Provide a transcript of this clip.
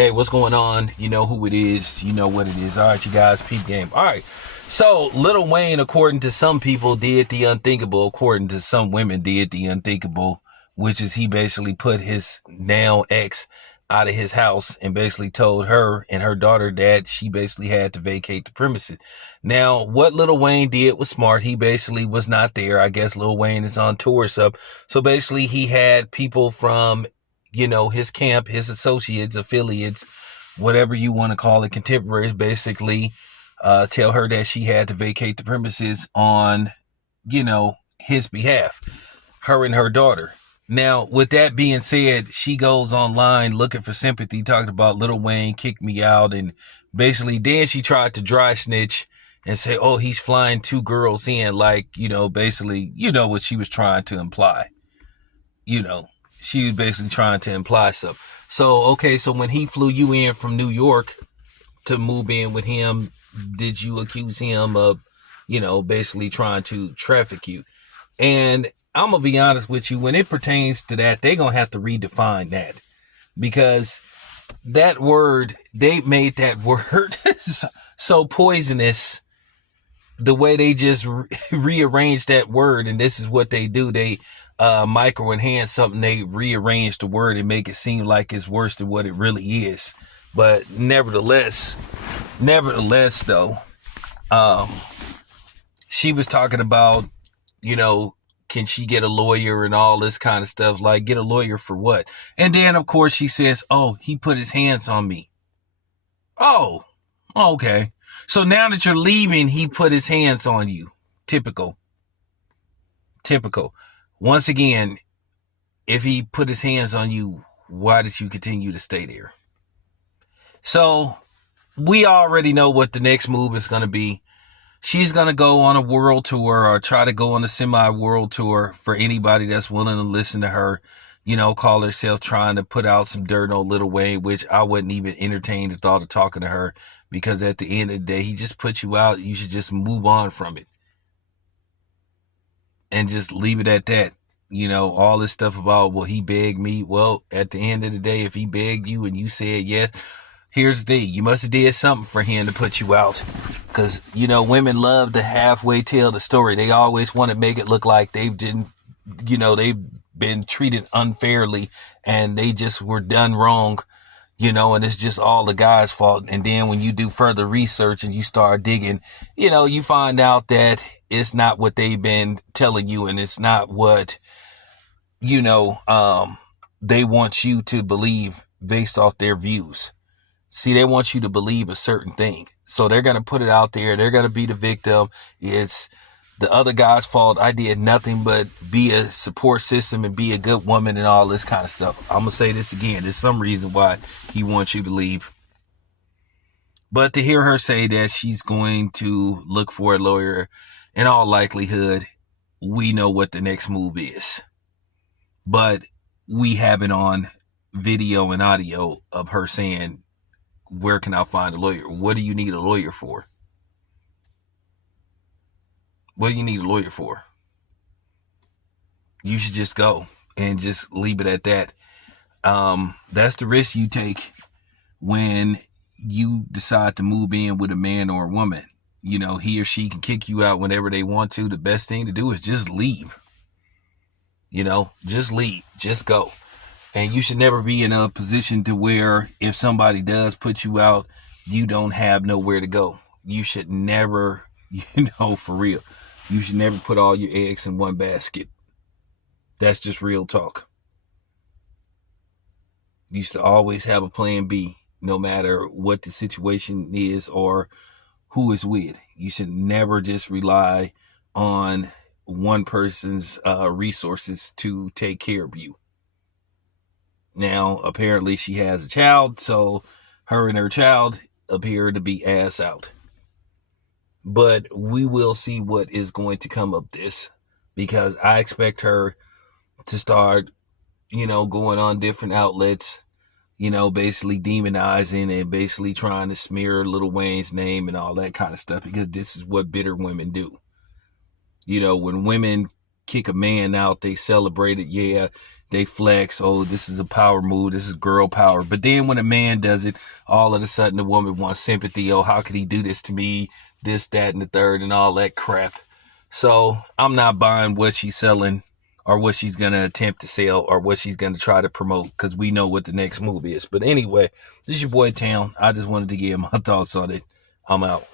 Hey, what's going on? You know who it is. You know what it is. All right, you guys, peep game. All right. So, Lil Wayne, according to some people, did the unthinkable. According to some women, did the unthinkable, which is he basically put his now ex out of his house and basically told her and her daughter that she basically had to vacate the premises. Now, what Lil Wayne did was smart. He basically was not there. I guess Lil Wayne is on tour or something. So basically he had people from, his camp, his associates, affiliates, whatever you want to call it, contemporaries, basically tell her that she had to vacate the premises on, his behalf, her and her daughter. Now, with that being said, she goes online looking for sympathy, talking about Lil Wayne kicked me out. And basically then she tried to dry snitch and say, oh, he's flying two girls in, like, basically, what she was trying to imply. She was basically trying to imply something. So, okay, so when he flew you in from New York to move in with him, did you accuse him of, basically trying to traffic you? And I'm going to be honest with you, when it pertains to that, they're going to have to redefine that. Because that word, they made that word so poisonous, the way they just rearranged that word. And this is what they do. They micro enhance something, they rearrange the word and make it seem like it's worse than what it really is. But nevertheless though, she was talking about, can she get a lawyer and all this kind of stuff? Like, get a lawyer for what? And then of course she says, oh, he put his hands on me. Oh, okay. So now that you're leaving, he put his hands on you. Typical. Once again, if he put his hands on you, why did you continue to stay there? So we already know what the next move is going to be. She's going to go on a world tour or try to go on a semi-world tour for anybody that's willing to listen to her, call herself trying to put out some dirt on Lil Wayne, which I wouldn't even entertain the thought of talking to her, because at the end of the day, he just put you out. You should just move on from it. And just leave it at that. All this stuff about, well, he begged me. Well, at the end of the day, if he begged you and you said yes, here's the thing. You must have did something for him to put you out. Because, women love to halfway tell the story. They always want to make it look like they've been treated unfairly and they just were done wrong, and it's just all the guy's fault. And then when you do further research and you start digging, you find out that it's not what they've been telling you, and it's not what, they want you to believe based off their views. See, they want you to believe a certain thing. So they're going to put it out there. They're going to be the victim. It's the other guy's fault. I did nothing but be a support system and be a good woman and all this kind of stuff. I'm going to say this again. There's some reason why he wants you to leave. But to hear her say that she's going to look for a lawyer, in all likelihood, we know what the next move is. But we have it on video and audio of her saying, where can I find a lawyer? What do you need a lawyer for? What do you need a lawyer for? You should just go and just leave it at that. That's the risk you take when you decide to move in with a man or a woman. He or she can kick you out whenever they want to. The best thing to do is just leave. Just leave. Just go. And you should never be in a position to where if somebody does put you out, you don't have nowhere to go. You should never, for real. You should never put all your eggs in one basket. That's just real talk. You should always have a plan B, no matter what the situation is or who is with. You should never just rely on one person's resources to take care of you. Now, apparently she has a child, so her and her child appear to be ass out. But we will see what is going to come of this, because I expect her to start, going on different outlets, basically demonizing and basically trying to smear Lil Wayne's name and all that kind of stuff, because this is what bitter women do. When women kick a man out, they celebrate it. Yeah, they flex, oh, this is a power move, this is girl power. But then when a man does it, all of a sudden the woman wants sympathy. Oh, how could he do this to me? This, that, and the third, and all that crap. So I'm not buying what she's selling or what she's going to attempt to sell or what she's going to try to promote, because we know what the next move is. But anyway, this is your boy Town. I just wanted to give my thoughts on it. I'm out.